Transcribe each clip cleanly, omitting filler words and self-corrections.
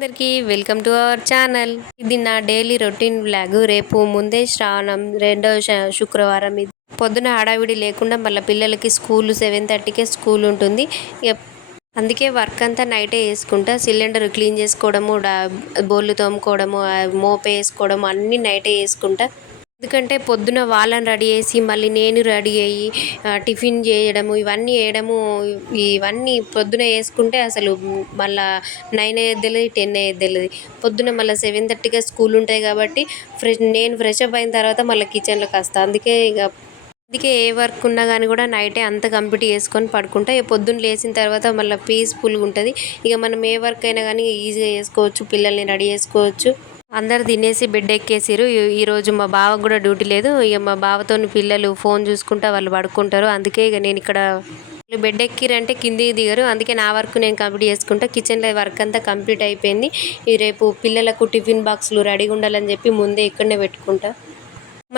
అందరికీ welcome to our channel. ఇది నా డైలీ రొటీన్ వ్లాగ్. రేపు ముందే శ్రావణం రెండవ శుక్రవారం. ఇది పొద్దున హడావిడి లేకుండా మళ్ళీ పిల్లలకి స్కూల్ 7:30కే స్కూల్ ఉంటుంది. అందుకే వర్క్ అంతా నైటే వేసుకుంటా. సిలిండర్ క్లీన్ చేసుకోవడము, బోళ్ళు తోముకోవడము, మోపే వేసుకోవడము అన్నీ నైటే వేసుకుంటా. ఎందుకంటే పొద్దున వాళ్ళని రెడీ చేసి మళ్ళీ నేను రెడీ అయ్యి టిఫిన్ చేయడము ఇవన్నీ పొద్దున వేసుకుంటే అసలు మళ్ళీ 9 అయ్యేది తెలియదు, 10 అయ్యేది తెలియదు. పొద్దున మళ్ళీ 7:30గా స్కూల్ ఉంటాయి కాబట్టి నేను ఫ్రెష్ అప్ అయిన తర్వాత మళ్ళీ కిచెన్లోకి వస్తాను. అందుకే ఏ వర్క్ ఉన్నా కానీ కూడా నైటే అంతా కంప్లీట్ చేసుకొని పడుకుంటా. పొద్దున్న లేచిన తర్వాత మళ్ళీ పీస్ఫుల్గా ఉంటుంది. మనం ఏ వర్క్ అయినా కానీ ఈజీగా చేసుకోవచ్చు, పిల్లల్ని రెడీ చేసుకోవచ్చు. అందరు తినేసి బెడ్ ఎక్కేసారు. ఈరోజు మా బావకు కూడా డ్యూటీ లేదు. మా బావతో పిల్లలు ఫోన్ చూసుకుంటా వాళ్ళు పడుకుంటారు. అందుకే నేను ఇక్కడ బెడ్ ఎక్కిరంటే కిందికి దిగరు. అందుకే నా వర్క్ నేను కంప్లీట్ చేసుకుంటా. కిచెన్లో వర్క్ అంతా కంప్లీట్ అయిపోయింది. రేపు పిల్లలకు టిఫిన్ బాక్సులు రెడీగా ఉండాలని చెప్పి ముందే ఇక్కడనే పెట్టుకుంటా.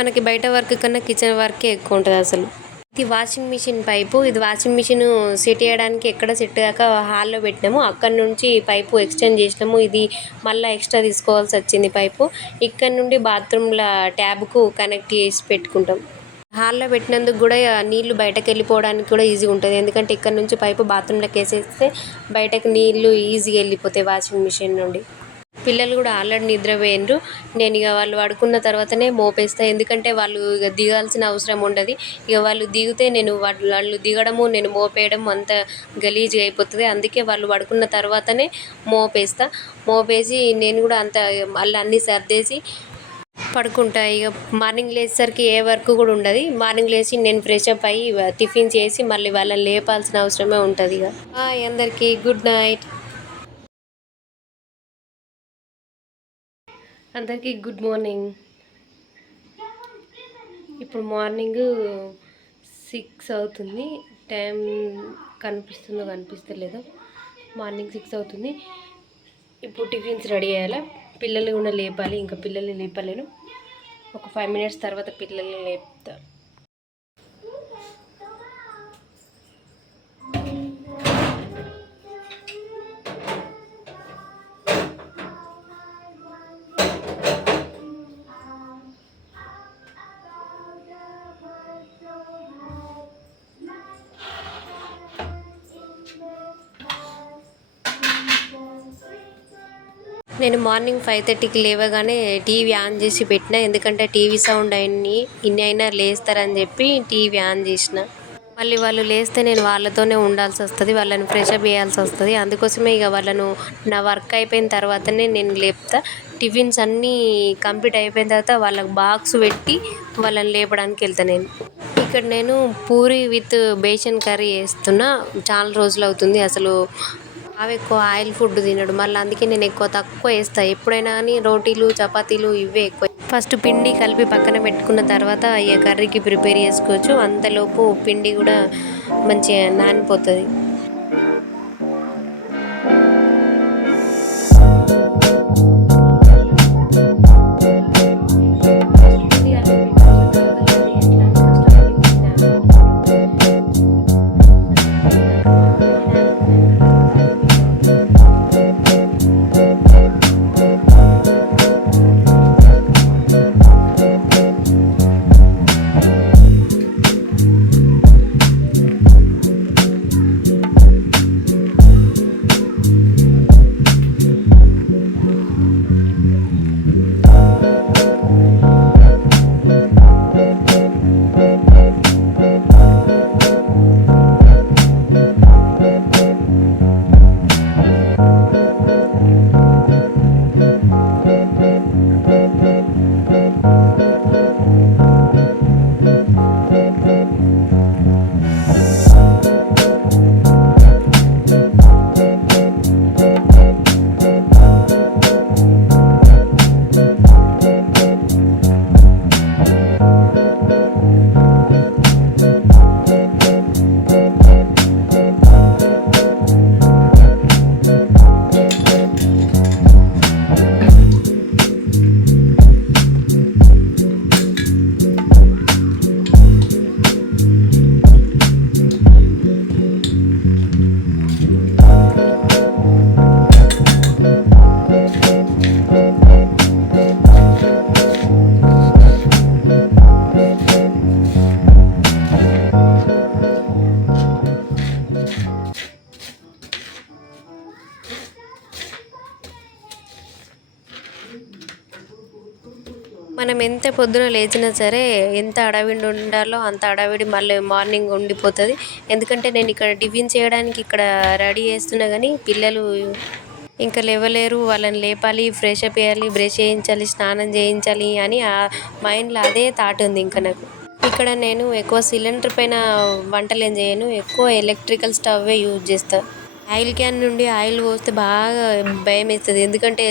మనకి బయట వర్క్ కన్నా కిచెన్ వర్కే ఎక్కువ ఉంటుంది అసలు. ఇది వాషింగ్ మిషన్ పైపు. ఇది వాషింగ్ మిషన్ సెట్ చేయడానికి ఎక్కడ సెట్ కాక హాల్లో పెట్టినాము. అక్కడ నుంచి పైపు ఎక్స్టెండ్ చేసినాము. ఇది మళ్ళీ ఎక్స్ట్రా తీసుకోవాల్సి వచ్చింది పైపు. ఇక్కడ నుండి బాత్రూమ్ల ట్యాబ్కు కనెక్ట్ చేసి పెట్టుకుంటాం. హాల్లో పెట్టినందుకు కూడా నీళ్లు బయటకు వెళ్ళిపోవడానికి కూడా ఈజీగా ఉంటుంది. ఎందుకంటే ఇక్కడ నుంచి పైపు బాత్రూంలోకి వేసేస్తే బయటకు నీళ్లు ఈజీగా వెళ్ళిపోతాయి వాషింగ్ మిషన్ నుండి. పిల్లలు కూడా ఆల్రెడీ నిద్రపోయినరు. నేను వాళ్ళు పడుకున్న తర్వాతనే మోపేస్తాను. ఎందుకంటే వాళ్ళు దిగాల్సిన అవసరం ఉండదు. వాళ్ళు దిగితే వాళ్ళు దిగడము, నేను మోపేయడం అంత గలీజ్గా అయిపోతుంది. అందుకే వాళ్ళు పడుకున్న తర్వాతనే మోపేసి నేను కూడా మళ్ళీ అన్నీ సర్దేసి పడుకుంటా. మార్నింగ్ లేచేసరికి ఏ వర్క్ కూడా ఉండదు. మార్నింగ్ లేచి నేను ఫ్రెష్ అప్ అయ్యి టిఫిన్ చేసి మళ్ళీ వాళ్ళని లేపాల్సిన అవసరమే ఉంటుంది. అందరికీ గుడ్ నైట్. అందరికీ గుడ్ మార్నింగ్. ఇప్పుడు మార్నింగ్ 6 అవుతుంది. టైం కనిపిస్తలేదో మార్నింగ్ 6 అవుతుంది. ఇప్పుడు టిఫిన్స్ రెడీ చేయాలి. పిల్లల్ని కూడా లేపాలి. ఇంకా పిల్లల్ని లేపలేను. ఒక 5 మినిట్స్ తర్వాత పిల్లల్ని లేపుతా. నేను మార్నింగ్ 5:30కి లేవగానే టీవీ ఆన్ చేసి పెట్టిన. ఎందుకంటే టీవీ సౌండ్ ఇన్ని అయినా లేస్తారని చెప్పి టీవీ ఆన్ చేసిన. మళ్ళీ వాళ్ళు లేస్తే నేను వాళ్ళతోనే ఉండాల్సి వస్తుంది. వాళ్ళని ఫ్రెష్ అప్ చేయాల్సి వస్తుంది. అందుకోసమే వాళ్ళను నా వర్క్ అయిపోయిన తర్వాతనే నేను లేపుతా. టిఫిన్స్ అన్నీ కంప్లీట్ అయిపోయిన తర్వాత వాళ్ళకి బాక్స్ పెట్టి వాళ్ళని లేపడానికి వెళ్తాను. ఇక్కడ నేను పూరి విత్ బేసన్ కర్రీ వేస్తున్నా. చాలా రోజులు అవుతుంది. అసలు ఎక్కువ ఆయిల్ ఫుడ్ తినడు. మళ్ళీ అందుకే నేను తక్కువ వేస్తాను. ఎప్పుడైనా కానీ రోటీలు, చపాతీలు ఇవే ఎక్కువ. ఫస్ట్ పిండి కలిపి పక్కన పెట్టుకున్న తర్వాత కర్రీకి ప్రిపేర్ చేసుకోవచ్చు. అంతలోపు పిండి కూడా మంచిగా నానిపోతుంది. ఎంత పొద్దున లేచినా సరే ఎంత హడావిడి ఉండాలో అంత హడావిడి మళ్ళీ మార్నింగ్ ఉండిపోతుంది. ఎందుకంటే నేను ఇక్కడ టిఫిన్ చేయడానికి ఇక్కడ రెడీ చేస్తున్నా కానీ పిల్లలు ఇంకా లేవలేరు. వాళ్ళని లేపాలి, ఫ్రెష్ అప్ చేయాలి, బ్రష్ చేయించాలి, స్నానం చేయించాలి అని ఆ మైండ్లో అదే థాట్ ఉంది ఇంకా నాకు. ఇక్కడ నేను ఎక్కువ సిలిండర్ పైన వంటలు ఏం చేయను, ఎక్కువ ఎలక్ట్రికల్ స్టవ్వే యూజ్ చేస్తాను. ఆయిల్ క్యాన్ నుండి ఆయిల్ పోస్తే బాగా భయం వేస్తుంది. ఎందుకంటే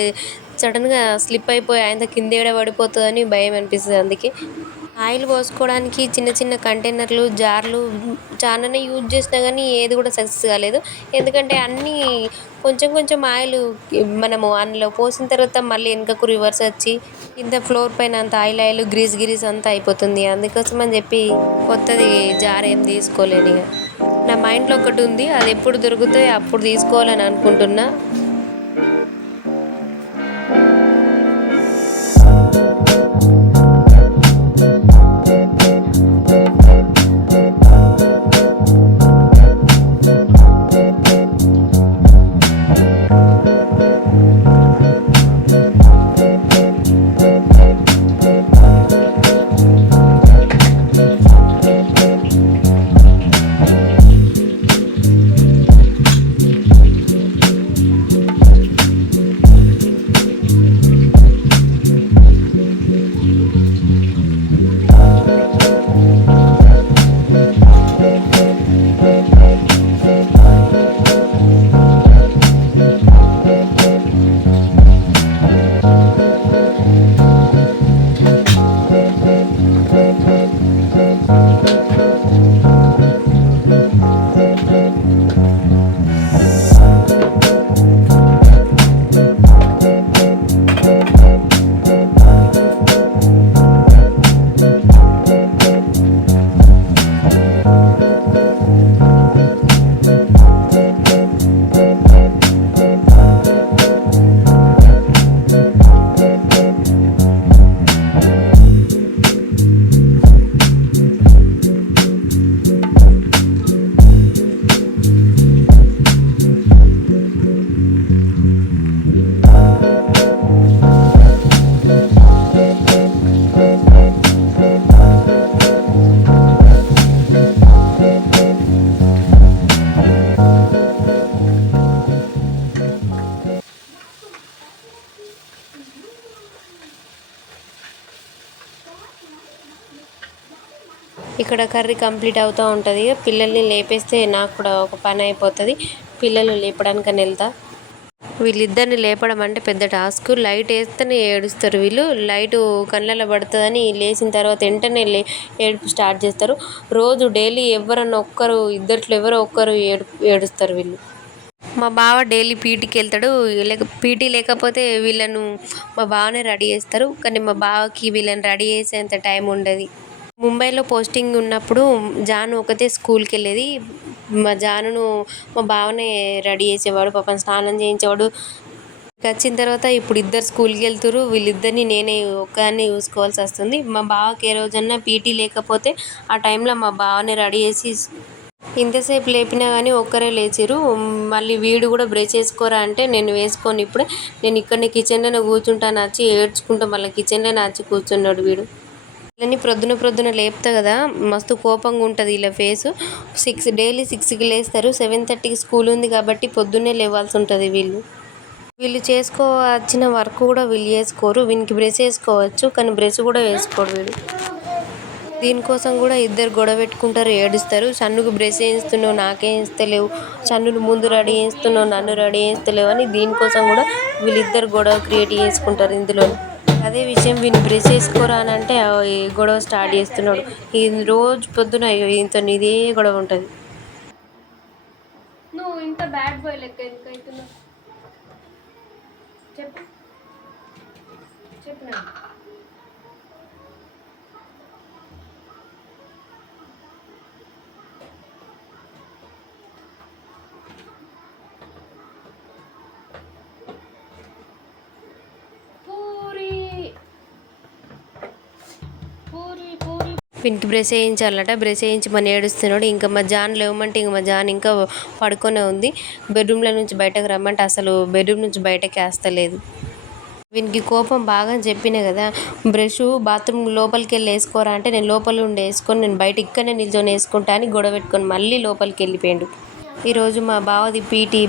సడన్గా స్లిప్ అయిపోయి ఆయన కింద ఏడ పడిపోతుందని భయం అనిపిస్తుంది. అందుకే ఆయిల్ పోసుకోవడానికి చిన్న చిన్న కంటైనర్లు, జార్లు చాలానే యూజ్ చేసినా కానీ ఏది కూడా సక్సెస్ కాలేదు. ఎందుకంటే అన్నీ కొంచెం కొంచెం ఆయిల్ మనము అందులో పోసిన తర్వాత మళ్ళీ వెనుకకు రివర్స్ వచ్చి కింద ఫ్లోర్ పైన అంత ఆయిల్ ఆయిల్ గ్రీస్ గ్రీస్ అంతా అయిపోతుంది. అందుకోసం అని చెప్పి కొత్తది జార్ ఏం తీసుకోలేను. ఇక నా మైండ్లో ఒకటి ఉంది, అది ఎప్పుడు దొరుకుతాయో అప్పుడు తీసుకోవాలని అనుకుంటున్నా. ఇక్కడ కర్రీ కంప్లీట్ అవుతూ ఉంటుంది. పిల్లల్ని లేపేస్తే నాకు కూడా ఒక పని అయిపోతుంది. పిల్లలు లేపడానికని వెళ్తా. వీళ్ళిద్దరిని లేపడం అంటే పెద్ద టాస్క్. లైట్ వేస్తేనే ఏడుస్తారు వీళ్ళు. లైటు కళ్ళల్లో పడుతుందని లేచిన తర్వాత వెంటనే ఏడుపు స్టార్ట్ చేస్తారు. రోజు డైలీ ఎవరన్నా ఒక్కరు ఇద్దట్లో ఎవరో ఒక్కరు ఏడుస్తారు వీళ్ళు. మా బావ డైలీ పీటీకి వెళ్తాడు. పీటీ లేకపోతే వీళ్ళను మా బావనే రెడీ చేస్తారు. కానీ మా బావకి వీళ్ళని రెడీ చేసేంత టైం ఉండదు. ముంబైలో పోస్టింగ్ ఉన్నప్పుడు జాను ఒకతే స్కూల్కి వెళ్ళేది. మా జానును మా బావనే రెడీ చేసేవాడు, పాపం స్నానం చేయించేవాడు. వచ్చిన తర్వాత ఇప్పుడు ఇద్దరు స్కూల్కి వెళ్తురు. వీళ్ళిద్దరిని నేనే ఒక్కదాన్ని చూసుకోవాల్సి వస్తుంది. మా బావకి ఏ రోజన్నా పీటీ లేకపోతే ఆ టైంలో మా బావని రెడీ చేసి ఇంతసేపు లేపినా కానీ ఒక్కరే లేచిరు. మళ్ళీ వీడు కూడా బ్రష్ చేసుకోరా అంటే నేను వేసుకొని ఇప్పుడే నేను ఇక్కడనే కిచెన్లోనే కూర్చుంటాను వచ్చి ఏడ్చుకుంటూ మళ్ళీ కిచెన్లోనే వచ్చి కూర్చున్నాడు వీడు. వీళ్ళని ప్రొద్దున లేపుతా కదా, మస్తు కోపంగా ఉంటుంది వీళ్ళ ఫేసు. డైలీ 6కి లేస్తారు. 7:30కి స్కూల్ ఉంది కాబట్టి పొద్దున్నే లేవాల్సి ఉంటుంది. వీళ్ళు చేసుకోవచ్చిన వర్క్ కూడా వీళ్ళు చేసుకోరు. వీనికి బ్రష్ వేసుకోవచ్చు కానీ బ్రష్ కూడా వేసుకోడు వీడు. దీనికోసం కూడా ఇద్దరు గొడవ పెట్టుకుంటారు, ఏడుస్తారు. సన్నుకు బ్రష్ వేయిస్తున్నావు నాకేం ఇస్తలేవు, సన్నును ముందు రెడీ చేస్తున్నావు నన్ను రెడీ చేస్తలేవు అని దీనికోసం కూడా వీళ్ళిద్దరు గొడవ క్రియేట్ చేసుకుంటారు ఇందులో. అదే విషయం వీని బ్రష్ చేసుకోరా అని అంటే గొడవ స్టార్ట్ చేస్తున్నాడు. ఈ రోజు పొద్దున ఇంత ఇదే గొడవ ఉంటుంది. నువ్వు ఇంత బ్యాడ్ బాయ్ లెక్క ఎందుకు అవుతున్నావు చెప్పు చెప్పు. వీనికి బ్రష్ వేయించాలట. బ్రష్ వేయించి మన ఏడుస్తున్నాడు. ఇంకా మా జాన్ లేవమంటే ఇంకా మా జాన్ ఇంకా పడుకొనే ఉంది. బెడ్రూమ్లో నుంచి బయటకు రమ్మంటే అసలు బెడ్రూమ్ నుంచి బయటకి వేస్తలేదు. వీనికి కోపం బాగా అని చెప్పినా కదా, బ్రష్ బాత్రూమ్ లోపలికి వెళ్ళి వేసుకోరా అంటే నేను లోపల ఉండి వేసుకొని నేను బయట ఇక్కడనే నిల్చొని వేసుకుంటా అని గొడవ పెట్టుకొని మళ్ళీ లోపలికి వెళ్ళిపోయాడు. ఈరోజు మా బావది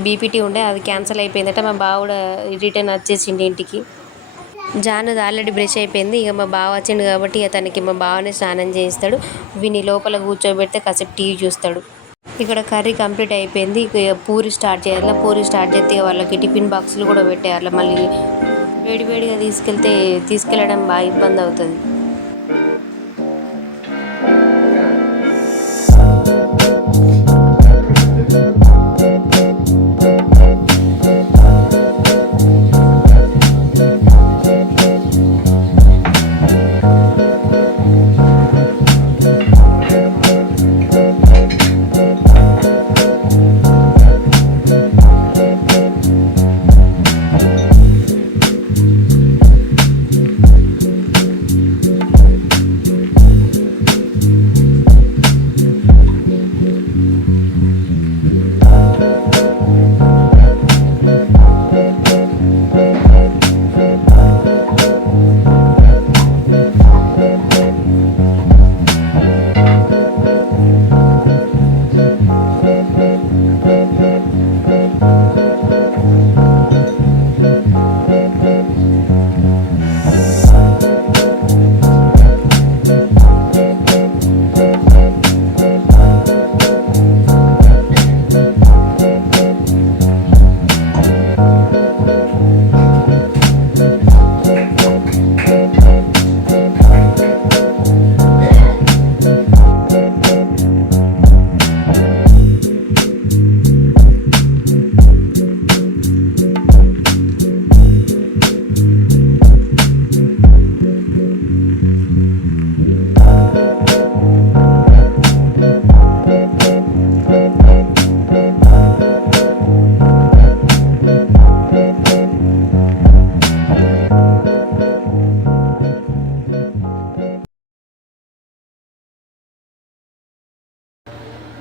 బీపీటీ ఉండే అది క్యాన్సిల్ అయిపోయిందట. మా బావ కూడా రిటర్న్ వచ్చేసిండు ఇంటికి. జానుది ఆల్రెడీ బ్రష్ అయిపోయింది. ఇక మా బావ వచ్చిండు కాబట్టి తనకి మా బావనే స్నానం చేయిస్తాడు. వీని లోపల కూర్చోబెడితే కాసేపు టీవీ చూస్తాడు. ఇక్కడ కర్రీ కంప్లీట్ అయిపోయింది. ఇక పూరి స్టార్ట్ చేయాలి. పూరి స్టార్ట్ చేస్తే వాళ్ళకి టిఫిన్ బాక్సులు కూడా పెట్టేయాలి. మళ్ళీ వేడివేడిగా తీసుకెళ్ళడం బాగా ఇబ్బంది అవుతుంది.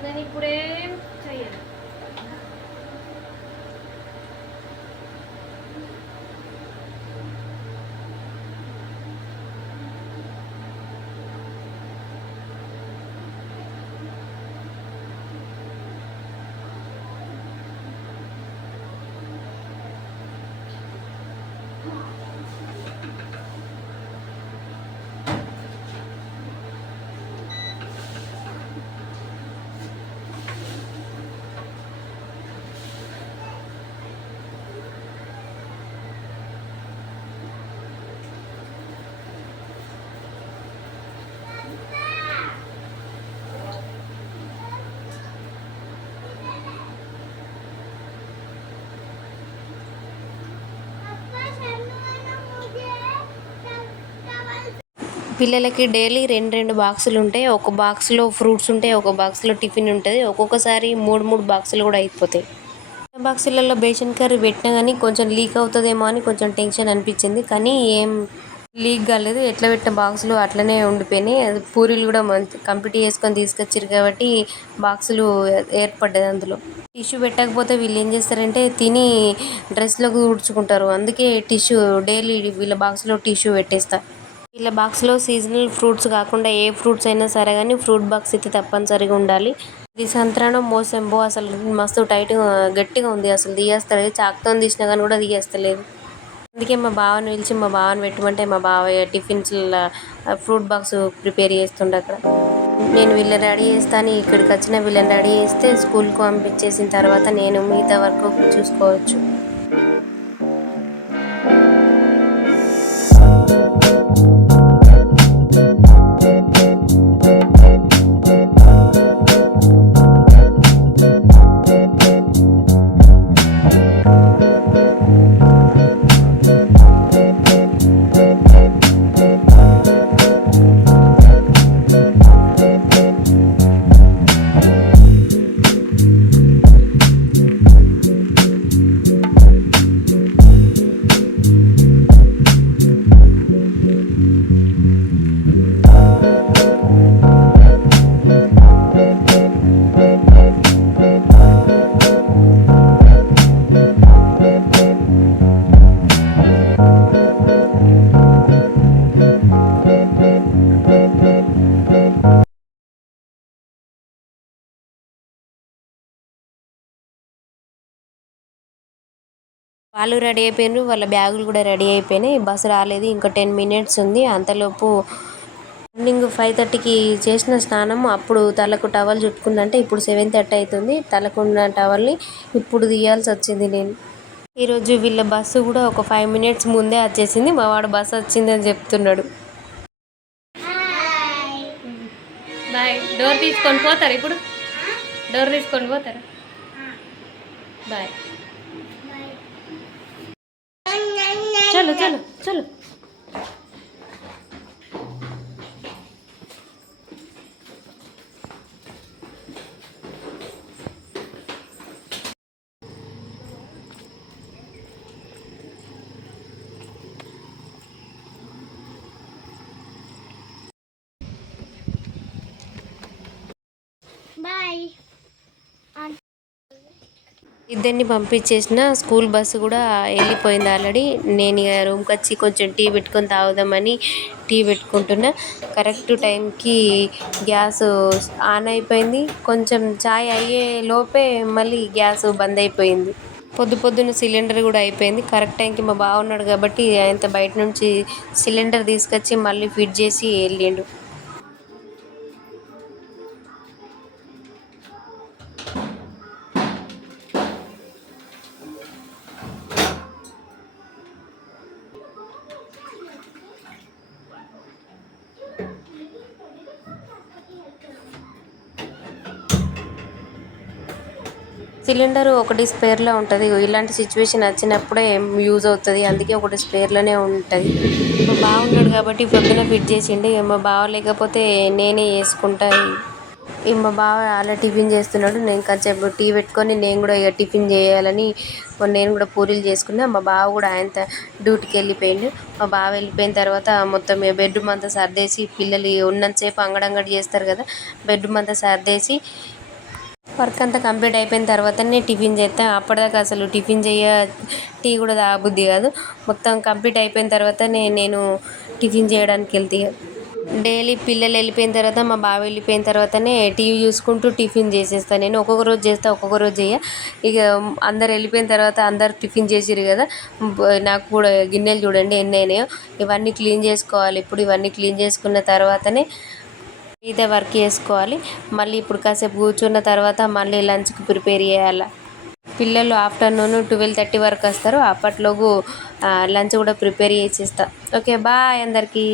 నేను ఇప్పుడేం చెయ్యను. పిల్లలకి డైలీ 2 బాక్సులు ఉంటాయి. ఒక బాక్స్లో ఫ్రూట్స్ ఉంటాయి, ఒక బాక్స్లో టిఫిన్ ఉంటుంది. ఒక్కొక్కసారి 3 బాక్సులు కూడా అయిపోతాయి. బాక్సులలో బేసన్ కర్రీ పెట్టినా కానీ కొంచెం లీక్ అవుతుందేమో అని కొంచెం టెన్షన్ అనిపించింది. కానీ ఏం లీక్ కాలేదు. ఎట్లా పెట్టిన బాక్సులు అట్లనే ఉండిపోయినాయి. అది పూరీలు కూడా కంప్లీట్ చేసుకొని తీసుకొచ్చారు కాబట్టి బాక్సులు ఏర్పడ్డది. అందులో టిష్యూ పెట్టకపోతే వీళ్ళు ఏం చేస్తారంటే తిని డ్రెస్లోకి ఊడ్చుకుంటారు. అందుకే టిష్యూ డైలీ వీళ్ళ బాక్స్లో టిష్యూ పెట్టేస్తా. వీళ్ళ బాక్స్లో సీజనల్ ఫ్రూట్స్ కాకుండా ఏ ఫ్రూట్స్ అయినా సరే కానీ ఫ్రూట్ బాక్స్ అయితే తప్పనిసరిగా ఉండాలి. ఇది సంత్రానం మోసంబో అసలు మస్తు టైట్గా గట్టిగా ఉంది. అసలు తీయేస్తలేదు. చాక్తో తీసినా కానీ కూడా తీయేస్తలేదు. అందుకే మా బావని పిలిచి మా బావని పెట్టమంటే మా బావయ్య టిఫిన్స్లో ఫ్రూట్ బాక్స్ ప్రిపేర్ చేస్తుండే అక్కడ. నేను వీళ్ళని రెడీ చేస్తాను. ఇక్కడికి వచ్చిన వీళ్ళని రెడీ చేస్తే స్కూల్కి పంపించేసిన తర్వాత నేను మిగతా వరకు చూసుకోవచ్చు. వాళ్ళు రెడీ అయిపోయినారు, వాళ్ళ బ్యాగులు కూడా రెడీ అయిపోయినాయి. బస్సు రాలేదు, ఇంకా 10 మినిట్స్ ఉంది. అంతలోపు మార్నింగ్ 5:30కి చేసిన స్నానం అప్పుడు తలకు టవల్ చుట్టుకుందంటే ఇప్పుడు 7:30 అవుతుంది. తలకున్న టవల్ని ఇప్పుడు తీయాల్సి వచ్చింది నేను. ఈరోజు వీళ్ళ బస్సు కూడా ఒక 5 మినిట్స్ ముందే వచ్చేసింది. మా వాడు బస్సు వచ్చిందని చెప్తున్నాడు. బాయ్. డోర్ తీసుకొని పోతారా ఇప్పుడు? డోర్ తీసుకొని పోతారా? బాయ్. చలో చలో చలో. బాయ్. ఇద్దరిని పంపించేసిన. స్కూల్ బస్సు కూడా వెళ్ళిపోయింది ఆల్రెడీ. నేను ఇక రూమ్కి వచ్చి కొంచెం టీ పెట్టుకొని తాగుదామని టీ పెట్టుకుంటున్నా. కరెక్ట్ టైంకి గ్యాస్ ఆన్ అయిపోయింది. కొంచెం చాయ్ అయ్యే లోపే మళ్ళీ గ్యాస్ బంద్ అయిపోయింది. పొద్దున్న సిలిండర్ కూడా అయిపోయింది. కరెక్ట్ టైంకి మా బావ ఉన్నాడు కాబట్టి ఆయన బయట నుంచి సిలిండర్ తీసుకొచ్చి మళ్ళీ ఫిట్ చేసి వెళ్ళిండు. సిలిండర్ ఒకటి స్పేర్లో ఉంటుంది. ఇలాంటి సిచ్యువేషన్ వచ్చినప్పుడే యూజ్ అవుతుంది. అందుకే ఒకటి స్పేర్లోనే ఉంటుంది. మా బావ ఉన్నాడు కాబట్టి పొద్దున ఫిట్ చేసిండు. మా బావ లేకపోతే నేనే చేసుకుంటా. మా బావ అలా టిఫిన్ చేస్తున్నాడు. నేను కొంచెం టీ పెట్టుకొని నేను కూడా ఇక టిఫిన్ చేయాలని నేను కూడా పూరీలు చేసుకున్నా. మా బావ కూడా ఆయన డ్యూటీకి వెళ్ళిపోయిండు. మా బావ వెళ్ళిపోయిన తర్వాత మొత్తం బెడ్రూమ్ అంతా సర్దేసి, పిల్లలు ఉన్నంతసేపు అంగడంగడి చేస్తారు కదా, బెడ్రూమ్ అంతా సర్దేసి వర్క్ అంతా కంప్లీట్ అయిపోయిన తర్వాతనే టిఫిన్ చేస్తా. అప్పటిదాకా అసలు టిఫిన్ టీ కూడా తాగబుద్ది కాదు. మొత్తం కంప్లీట్ అయిపోయిన తర్వాతనే నేను టిఫిన్ చేయడానికి వెళ్తే. డైలీ పిల్లలు వెళ్ళిపోయిన తర్వాత, మా బావ వెళ్ళిపోయిన తర్వాతనే టీవీ చూసుకుంటూ టిఫిన్ చేసేస్తాను. నేను ఒక్కొక్క రోజు చేస్తా, ఒక్కొక్క రోజు చేయ. ఇక అందరు వెళ్ళిపోయిన తర్వాత అందరు టిఫిన్ చేసిర్రు కదా, నాకు కూడా గిన్నెలు చూడండి ఎన్ని అయినాయో. ఇవన్నీ క్లీన్ చేసుకోవాలి. ఇప్పుడు ఇవన్నీ క్లీన్ చేసుకున్న తర్వాతనే మిగతా వర్క్ చేసుకోవాలి. మళ్ళీ ఇప్పుడు కాసేపు కూర్చున్న తర్వాత మళ్ళీ లంచ్కి ప్రిపేర్ చేయాలి. పిల్లలు ఆఫ్టర్నూన్ 12:30 వరకు వస్తారు. అప్పట్లోగు లంచ్ కూడా ప్రిపేర్ చేసేస్తా. ఓకే బాయ్ అందరికీ.